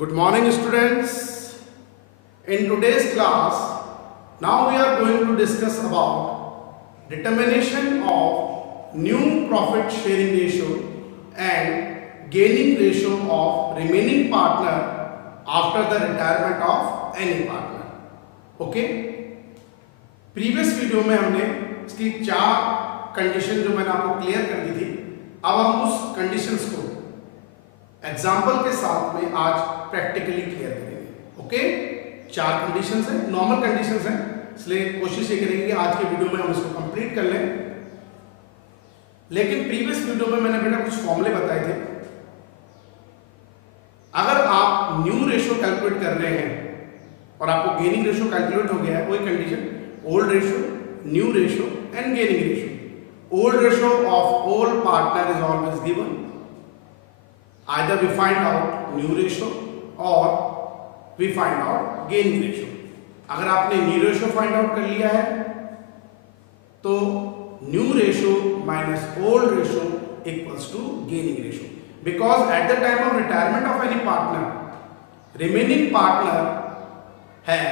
Good morning, students. In today's class, now we are going to discuss about determination of new profit sharing ratio and gaining ratio of remaining partner after the retirement of any partner. Okay? Previous video में हमने इसकी 4 condition जो मैंने आपको clear कर दी थी, अब हम उस कंडीशंस को एग्जाम्पल के साथ में आज प्रैक्टिकली क्लियर करेंगे। ओके, 4 कंडीशंस हैं, नॉर्मल कंडीशंस हैं, इसलिए कोशिश ये करेंगे कि आज के वीडियो में हम इसको कंप्लीट कर लें। लेकिन प्रीवियस वीडियो में मैंने बेटा कुछ फॉर्मूले बताए थे। अगर आप न्यू रेशियो कैलकुलेट कर रहे हैं और आपको गेनिंग रेशियो कैलकुलेट हो गया है, वही condition old ratio, new ratio and gaining ratio. Old ratio of all partner is always given, either we find out new ratio or we find out gaining ratio। अगर आपने new ratio find out कर लिया है तो new ratio minus old ratio equals to gaining ratio, because at the time of retirement of any partner remaining partner है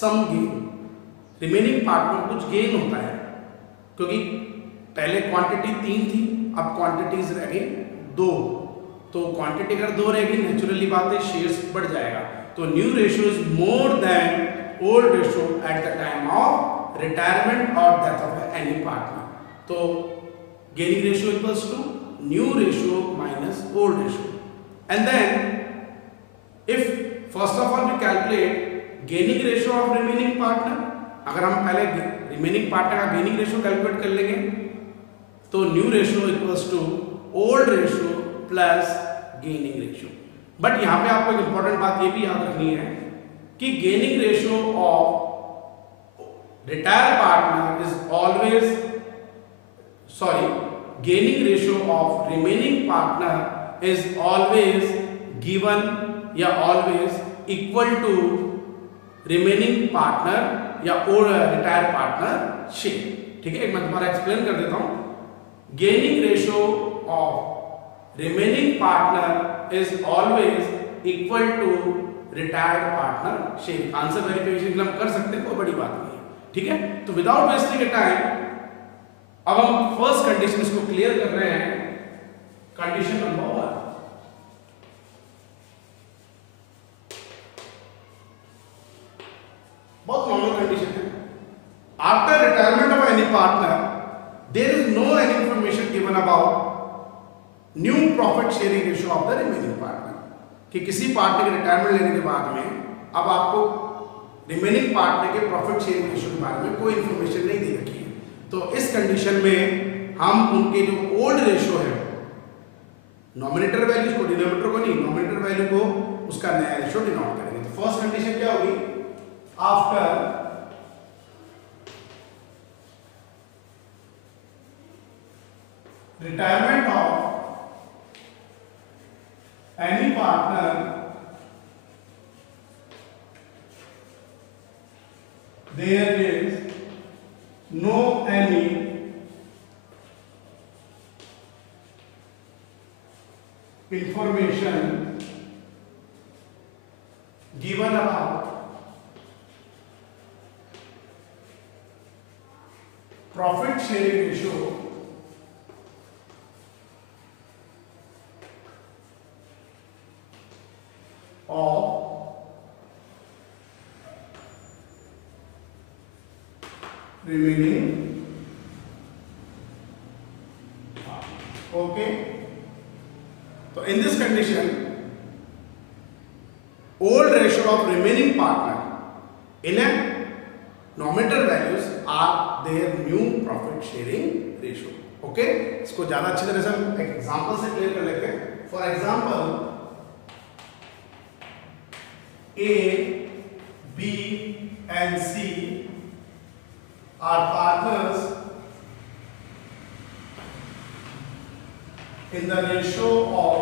some gain. Remaining partner कुछ gain होता है, क्योंकि पहले क्वांटिटी 3 थी, अब क्वांटिटीज रह गई 2, तो क्वांटिटी अगर 2 रहेगी नेचुरली बात है शेयर्स बढ़ जाएगा। तो new ratio is more than old ratio at the time of retirement और डेथ ऑफ एनी पार्टनर। तो gaining ratio equals to new ratio minus old ratio. And then if first of all we calculate gaining ratio of remaining partner, अगर हम पहले remaining partner का gaining ratio calculate कर लेंगे तो new ratio equals to old ratio plus gaining ratio. But यहां पे आपको एक इंपॉर्टेंट बात ये भी याद रखनी है कि gaining ratio of retire partner is always gaining ratio of remaining partner is always given या always equal to remaining partner या रिटायर पार्टनर शेयर। ठीक है, एक मैं तुम्हारा एक्सप्लेन कर देता हूं। Gaining ratio of remaining partner is always equal to retired partner share। Answer verification हम कर सकते हैं, कोई बड़ी बात नहीं है। ठीक है, तो विदाउट वेस्टिंग ए टाइम अब हम फर्स्ट कंडीशन इसको क्लियर कर रहे हैं। कंडीशन नंबर 1, बहुत नॉर्मल कंडीशन है। After retirement of any partner there is no any information given about new profit sharing ratio of the remaining partner, कि किसी पार्टनर के रिटायरमेंट लेने के बाद में अब आपको रिमेनिंग पार्टनर के प्रॉफिट शेयरिंग रेशियो के बारे में कोई इंफॉर्मेशन नहीं दे रखी है। तो इस कंडीशन में हम उनके जो ओल्ड रेशियो है, नॉमिनेटर वैल्यू को डिनोमिनेटर को नहीं, नॉमिनेटर वैल्यू को उसका नया रेशियो डिनोट करेंगे। तो फर्स्ट कंडीशन क्या होगी, after retirement of any partner there is no any information given about profit sharing ratio of remaining okay। तो in this condition old ratio of remaining partner in a nominator values are their new profit sharing ratio। Okay, इसको ज्यादा अच्छी तरह से हम एक example से clear कर लेते हैं। For example A, B and C are partners in the ratio of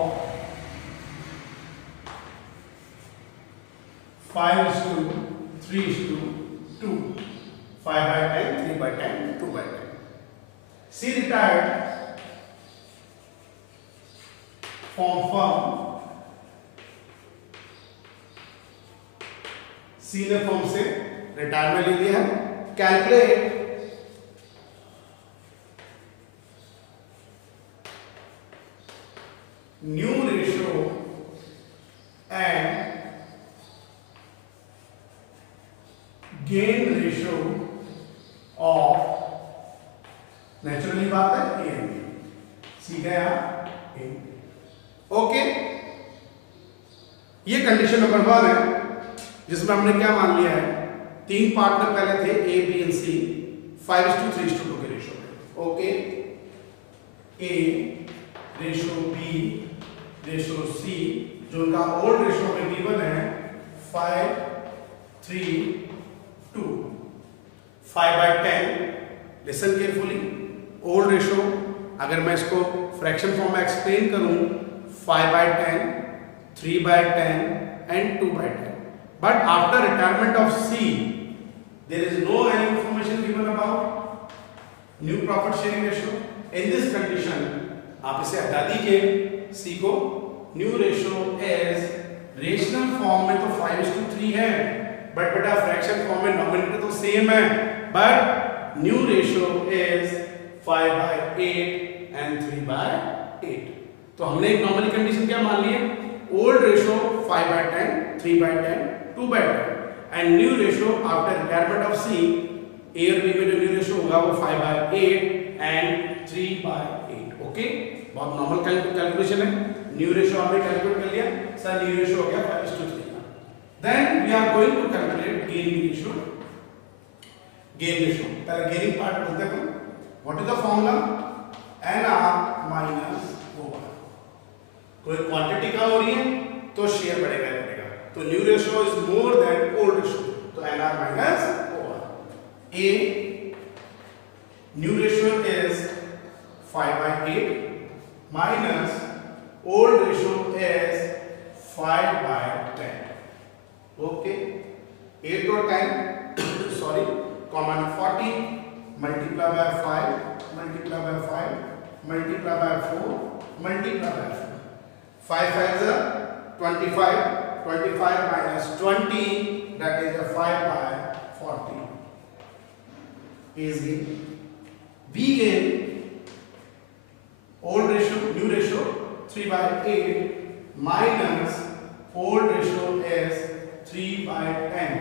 5:3:2, 5/10, 3/10, 2/10. C retired from firm सी ने फॉर्म से रिटायर में ले लिया है। Calculate new ratio and gain ratio of, naturally बात है ए एंड बी, सी गया ए। ओके, ये कंडीशन नंबर 1 है जिसमें हमने क्या मान लिया है, 3 पार्टनर पहले थे ए बी एंड सी 5:3:2 के रेशियो में। Okay, A ratio B ratio C, जो उनका ओल्ड रेशियो में गिवन है 5:3:2, 5/10। लिसन केयरफुली, ओल्ड रेशियो अगर मैं इसको फ्रैक्शन फॉर्म में एक्सप्लेन करूं 5/10, 3/10 and 2/10, but after retirement of C there is no any information given about new profit sharing ratio. In this condition आप इसे हटा दीजिए, C को। New ratio as rational form में तो 5:3 है, बट बेटा फ्रैक्शन फॉर्म में नॉमिनेटर तो सेम है, but new ratio is 5/8 and 3/8। तो हमने एक नॉर्मली कंडीशन क्या मान ली है, old ratio 5/10, 3/10, 2/10, and new ratio after retirement of C, A और बी में जो न्यू रेशियो होगा वो 5/8 एंड 3/8। ओके, बहुत नॉर्मल कैलकुलेशन है। न्यू रेशियो हमने कैलकुलेट कर लिया, सर न्यू रेशियो हो गया 5:3 का। Then we are going to calculate gaining ratio. Gain ratio पहले गेनिंग पार्ट बोलते हैं। What is the formula, NR minus OR। कोई क्वांटिटी कम हो रही है तो शेयर बढ़ेगा बढ़ेगा, तो new ratio is more than old ratio, तो NR minus OR। A new ratio is 5/8 minus old ratio is 5/10। Okay, 8 और 10 sorry common 40 multiply by 5 multiply by 5 multiply by 4 multiply by 4, 5 5 is 25, 25 minus 20, that is a 5/40 is gain. B gain, old ratio, new ratio 3/8 minus old ratio is 3/10.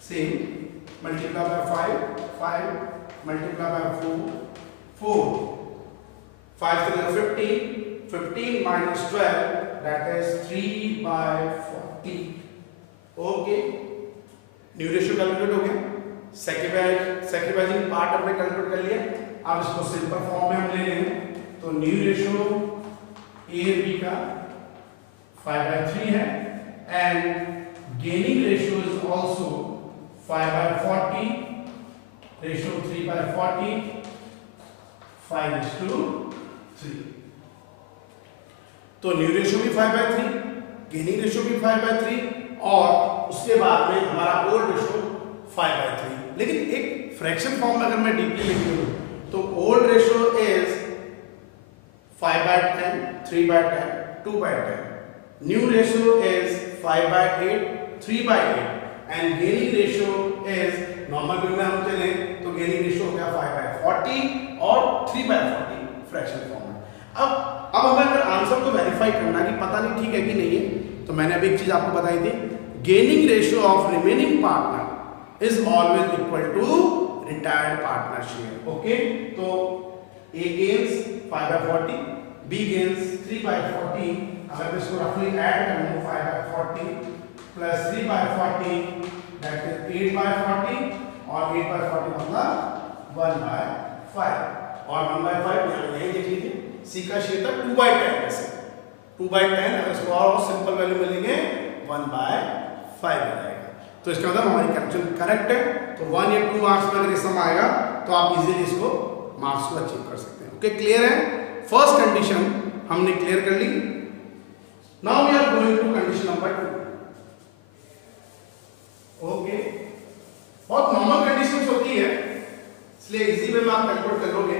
Same, multiply by 5, 5 multiply by 4, 4, 5 to the 15, 15 minus 12, that is 3/40. Okay, new ratio calculate हो गया, sacrificing part हमने calculate कर लिया। अब इसको simple form में हम ले लें, तो न्यू रेशियो ए बी का 5/3 है and gaining ratio is also 5/40, ratio 3/40, 5:3। तो न्यू रेशियो भी 5/3, गेनिंग रेशियो भी 5/3, और उसके बाद में हमारा ओल्ड रेशियो 5/3। लेकिन एक फ्रैक्शन फॉर्म में अगर मैं डीपली लिख दूं तो old ratio is 5/10, 3/10, 2/10, new ratio is 5/8, 3/8, and gaining ratio is, normal way में हम चले तो गेनिंग रेशियो हो गया 5/40 और 3/40 फ्रैक्शन फॉर्म में। अब हमें अगर आंसर को वेरीफाई करना कि पता नहीं ठीक है कि नहीं है, तो मैंने अभी एक चीज आपको बताई थी, gaining ratio of remaining partner is always equal to retired partner share. Okay, तो ए गेन्स 5/40, बी गेन्स 3/40। अगर मैं इसको रफली ऐड कर लूं 5/40 प्लस 3/40 दैट इज 8/40, और 8/40 मतलब 1/5, और 1/5 यहां देख लीजिए, सी का शेयर था 2/10 में से 2/10, अगर इसको और सिंपल वैल्यू मिलेंगे 1/5 हो जाएगा। तो इसका मतलब हमारी कैलकुलेशन करेक्ट है। तो 1 या 2 मार्क्स में अगर ये सम आएगा तो आप इजीली इसको मार्क्स को अचीव कर सकते हैं। ओके, क्लियर है? फर्स्ट कंडीशन हमने क्लियर कर ली। Now we are going to condition number 2। Okay, बहुत नॉर्मल कंडीशंस होती है, इसलिए इजी वे में आप कैलकुलेट कर लोगे,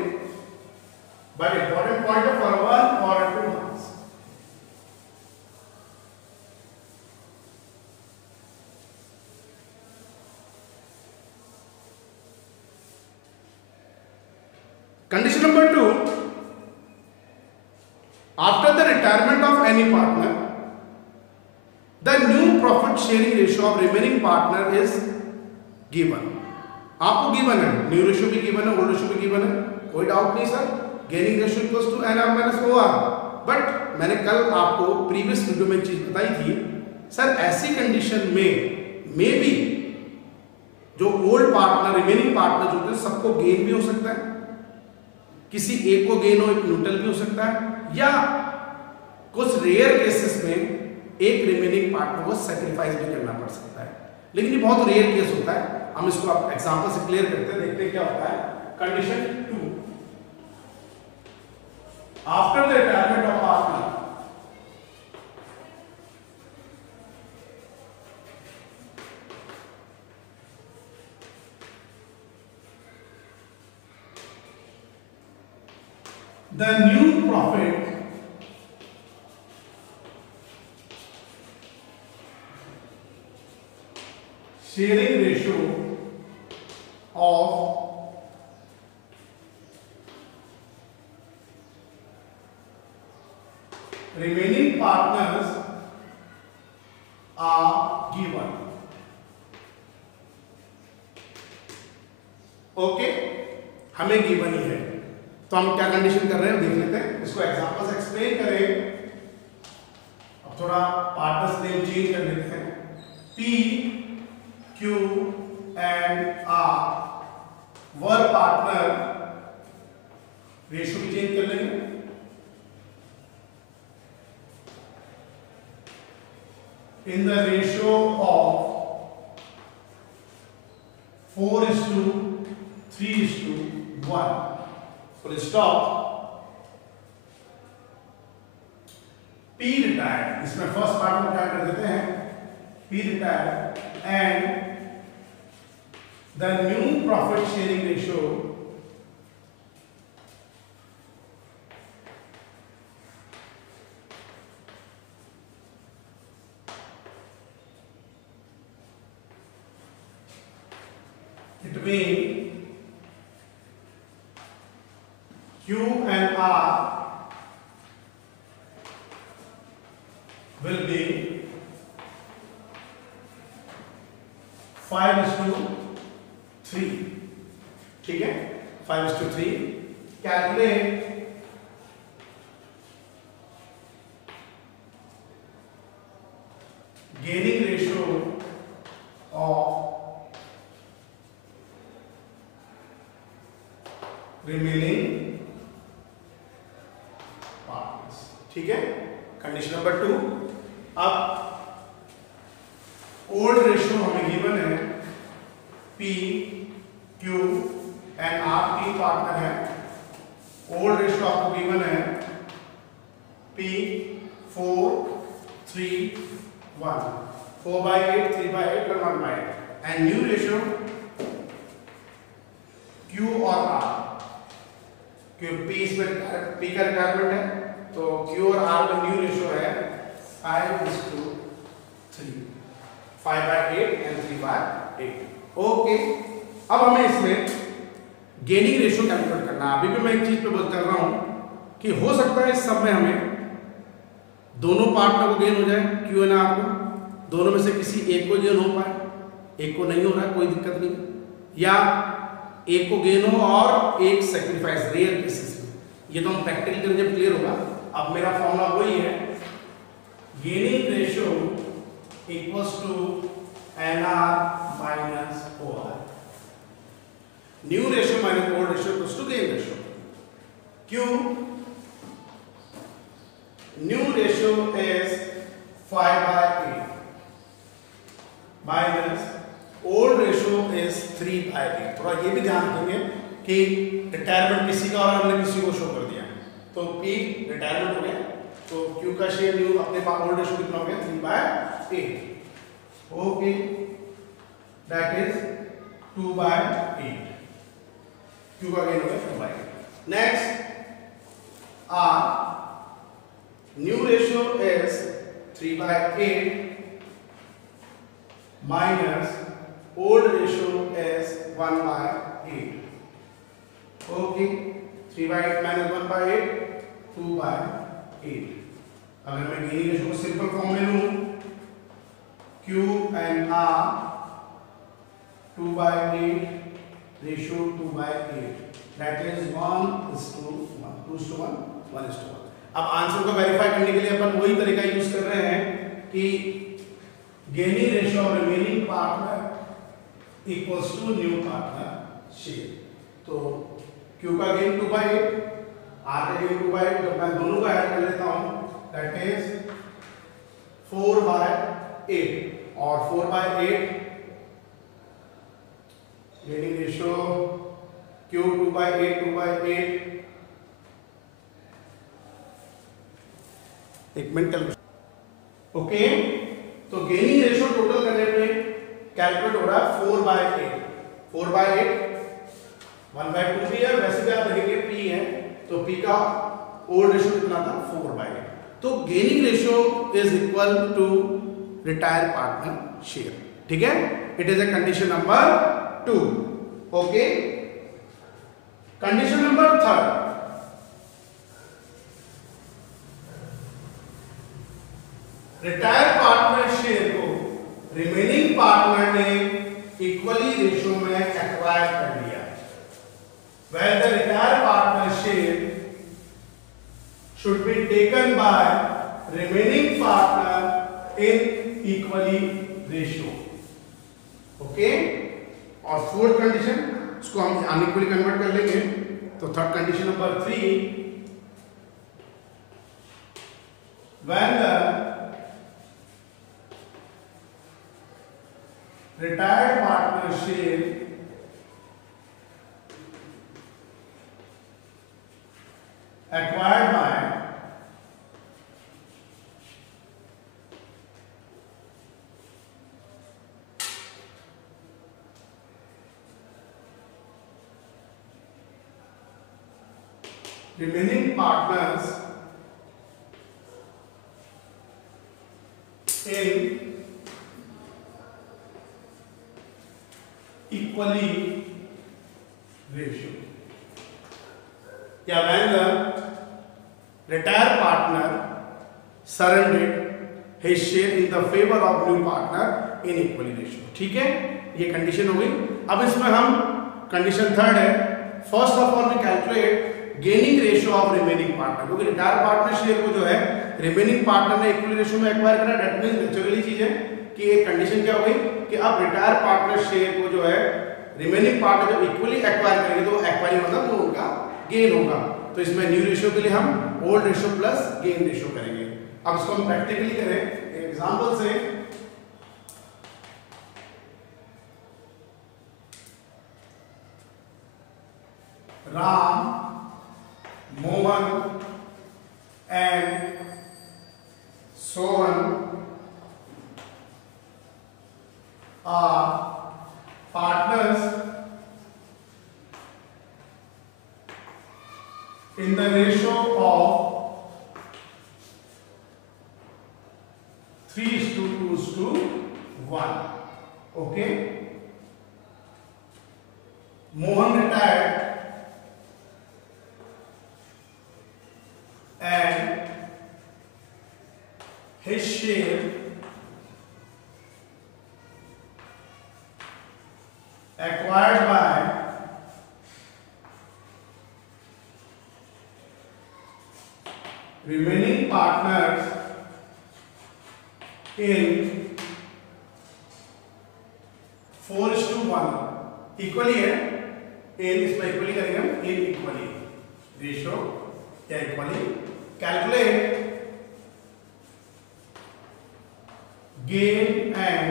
बट इंपॉर्टेंट पॉइंट है फॉर 1 और 2 marks. Condition number 2, after the retirement of any partner, the new profit sharing ratio of remaining partner is given. आपको गिवन है, न्यू रेशियो भी गिवन है, ओल्ड रेशियो भी गिवन है, कोई डाउट नहीं sir. Gaining ratio equals to NR minus OR. But मैंने कल आपको प्रीवियस वीडियो में चीज बताई थी, सर ऐसी कंडीशन में मे बी जो ओल्ड पार्टनर रिमेनिंग पार्टनर जो होते हैं सबको गेन भी हो सकता है, किसी एक को गेन हो, एक न्यूट्रल भी हो सकता है, या कुछ रेयर केसेस में एक रिमेनिंग पार्टनर को सैक्रिफाइस भी करना पड़ सकता है. लेकिन ये बहुत रेयर केस होता है. हम इसको आप एग्जांपल से क्लियर करते हैं, देखते हैं क्या होता है. Condition 2, after the retirement of partner, the new profit sharing ratio of remaining partners are given. Okay, हमें गिवन ही है, तो हम क्या कंडीशन कर रहे हैं देख लेते हैं. इसको एग्जांपल से एक्सप्लेन करें. अब थोड़ा पार्टनर्स नेम चेंज कर लेते हैं. P, Q and R were partner, ratio भी चेंज कर लेंगे. इन the ratio of 4:3:1. Full stop. P retired, इसमें फर्स्ट पार्ट में क्या कर देते हैं, P retired and the new profit sharing ratio between Q and R will be 5:3. ठीक है, 5:3. Calculate gaining ratio of remaining partners. ठीक है, कंडीशन नंबर 2. अब ओल्ड रेशियो हमें गिवन है, P, Q and R 3 partner है. ओल्ड रेशियो आपको given है P 4:3:1. 4/8, 3/8 और 1/8. एंड न्यू रेशियो Q और R, क्योंकि P इसमें P का रिक्वायरमेंट है, तो Q और R में न्यू रेशियो है 5:3. 5/8 एंड 3/8. ओके, अब हमें इसमें गेनिंग रेशियो कैलकुलेट करना है. अभी भी मैं एक चीज पे बात कर रहा हूं कि हो सकता है इस सब में हमें दोनों पार्टनर को गेन हो जाए, Q एंड R को, दोनों में से किसी एक को गेन हो पाए, एक को नहीं हो रहा है, कोई दिक्कत नहीं, या एक को गेन हो और एक सैक्रिफाइस, रेयर केसेस में. ये तो हम प्रैक्टिकल करें जब क्लियर होगा. अब मेरा फॉर्मूला वही है, gaining ratio equals to NR minus OR. New ratio minus old ratio equals to gain ratio. Q new ratio is 5/8 minus old ratio is 3/8. थोड़ा ये भी ध्यान रखेंगे कि रिटायरमेंट किसी का और हमने किसी को शो कर दिया, तो P रिटायरमेंट हो गया, तो Q का शेयर न्यू अपने पास ओल्ड रेशियो कितना हो गया 3/8. Okay, that is 2/8. Q का गेन हो गया 2/8. Next R new ratio is 3/8 minus old ratio is 1/8. Okay, 3/8 minus 1/8 2/8। अगर मैं गेनिंग रेशो को सिंपल फॉर्म में लूं Q and R 2/8 ratio 2/8 that is 1:1 2:1 1:1। अब आंसर को वेरीफाई करने के लिए अपन वही तरीका यूज कर रहे हैं कि gaining ratio of remaining partner equals to new partner share. तो Q का गेन 2/8 R का गेन 2/8, जब मैं दोनों को ऐड कर लेता हूं दैट इज 4/8 और 4/8 गेनिंग रेशो Q 2/8 एक मिनट कैलकुलेट। ओके, तो गेनिंग रेशो टोटल करने पे कैलकुलेट हो रहा है 4/8 4/8 1/2 भी है, वैसे भी आप देखेंगे P है तो P का ओल्ड रेशो कितना था 4/8। तो gaining ratio is equal to retire partner share. ठीक है, it is a condition number 2। Okay, condition number 3, retire partner share को रिमेनिंग पार्टनर ने इक्वली रेशो में एक्वायर कर लिया। Where the retired partner share should be taken by remaining partner in equally ratio. Okay? और fourth condition इसको हम unequally convert कर लेंगे। तो third condition number 3, when the retired partner share acquired by remaining partners in equally ratio, या when the retired partner surrendered his share in the favor of new partner in equally ratio। ठीक है, ये condition हो गई। अब इसमें हम condition third है, first of all we calculate gaining ratio of remaining partner, क्योंकि रिटायर पार्टनर शेयर को जो है रिमेनिंग पार्टनर ने इक्वली रेशियो में एक्वायर करा। दैट मींस नेचुरली चीज है कि एक कंडीशन क्या हो गई कि अब रिटायर पार्टनर शेयर को जो है रिमेनिंग पार्टनर जब इक्वली एक्वायर करेंगे तो एक्वायरिंग मतलब वो उनका गेन होगा। तो इसमें न्यू रेशियो के लिए हम old ratio plus gain ratio करेंगे। अब इसको हम प्रैक्टिकली करें एग्जांपल से। Ram, Mohan and Sohan are partners in the ratio of 3:2:1. Okay, Mohan retired and his share acquired by remaining partners in 4:1 equally है। इन इसमें इक्वली करेंगे हम, इन इक्वली रेशियो या equally calculate gain and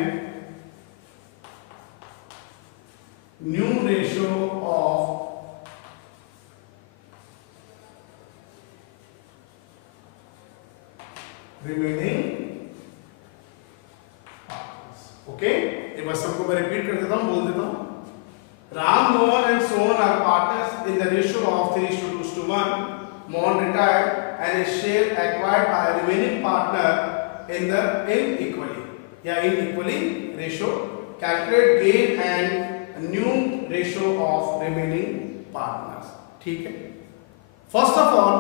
new ratio of remaining partners। Okay, एक बार सबको मैं repeat कर देता हूं, बोल देता हूं। Ram, Mohan and Sohan are partners in the ratio of 3:2:1। Mohan retired and his share acquired by remaining partner in equally या in equally ratio। Calculate gain and new ratio of remaining partners. ठीक है, फर्स्ट ऑफ ऑल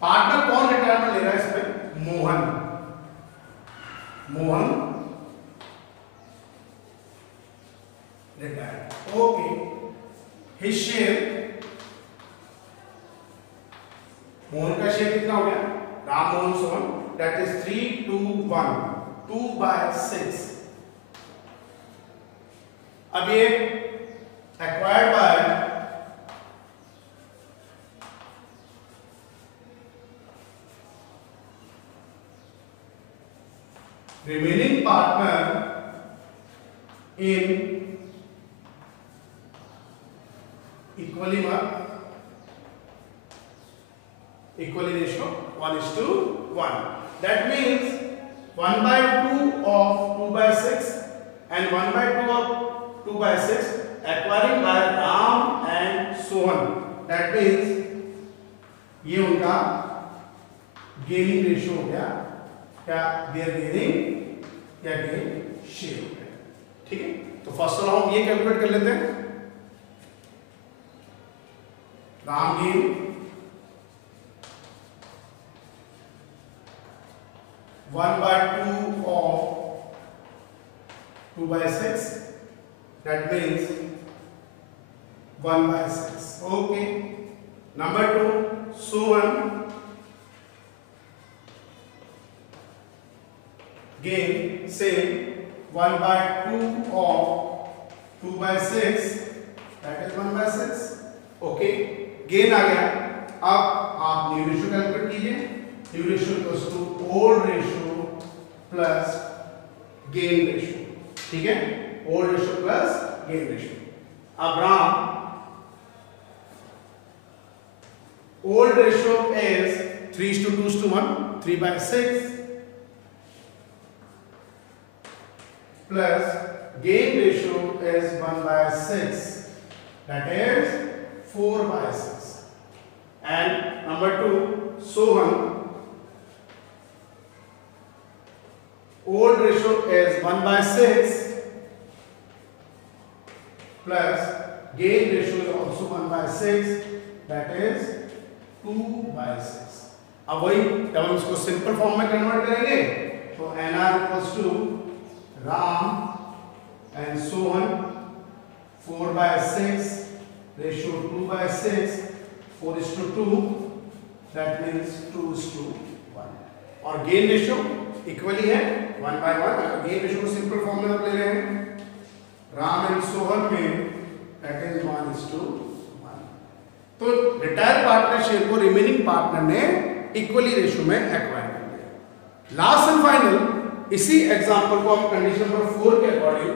पार्टनर कौन retirement ले रहा है इसमें? Mohan. Mohan retired. Okay, his share, Mohan का share कितना हो गया? Ram Mohan Sohan, that is 3:1, 2/6। अब ये acquired by remaining partner in equally ratio 1:1. That means 1/2 of 2/6 and 1/2 of 2/6 acquiring by Ram and Sohan. That means ये उनका गेनिंग रेशियो हो गया। क्या? देयर गेनिंग या गेन शेयर हो गया। ठीक है, तो फर्स्ट ऑफ ऑल ये कैलकुलेट कर लेते हैं। Ram gain 1/2 of 2/6, that means 1/6. Okay, number 2, Sohan gain same 1/2 of 2/6, that is 1/6. Okay, gain आ गया। अब आप न्यू रेशियो कैलकुलेट कीजिए। New ratio equals to old ratio plus gain ratio. ठीक है, old ratio plus gain ratio. अब Ram, old ratio is 3:2:1, 3/6 plus gain ratio is 1/6, that is 4/6. And number 2, Sohan, old ratio is 1/6 plus gain ratio is also 1/6, that is 2/6. अब वही जब हम इसको simple form में convert करेंगे तो NR equals to Ram and Sohan 4/6 ratio 2/6, 4:2, that means 2:1। और gain ratio equally है 1/1। अगर गेन रेशियो को सिंपल फॉर्म में आप ले रहे हैं राम एंड सोहन में, that is 1:1। तो रिटायर पार्टनर शेयर को रिमेनिंग पार्टनर ने इक्वली रेशियो में एक्वायर कर लिया। लास्ट एंड फाइनल, इसी एग्जांपल को हम कंडीशन नंबर 4 के अकॉर्डिंग